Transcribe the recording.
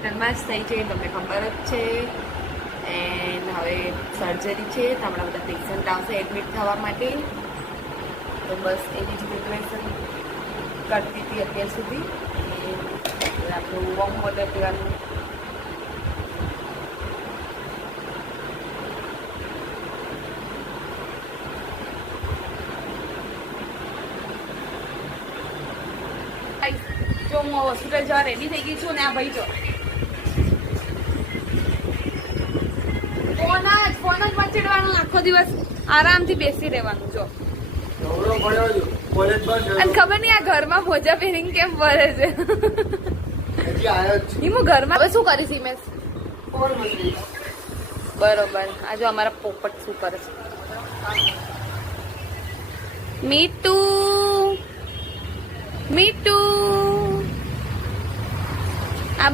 હોસ્પિટલમાં જ થઈ છે, તમને ખબર જ છે. એન્ડ હવે સર્જરી છે, તો હમણાં બધા પેશન્ટ આવશે એડમિટ થવા માટે. તો બસ એની જ પ્રિપરેશન કરતી હતી અત્યાર સુધી. આપણું વોર્મ વોટર પીવાનું. જો હું હોસ્પિટલ જવા રેડી થઈ ગઈ છું ને આ ભાઈ જો ફોન જ મચેડવાનું, આખો દિવસ આરામથી બેસી રહેવાનું. જો અને ખબર નહીં આ ઘરમાં મોજા પહેરીને કેમ ફરે છે. હું ઘરમાં હવે શું કરીશ હિમેશ? બરોબર. આ જો અમારા પોપટ શું કરે છે. મીઠું મીઠું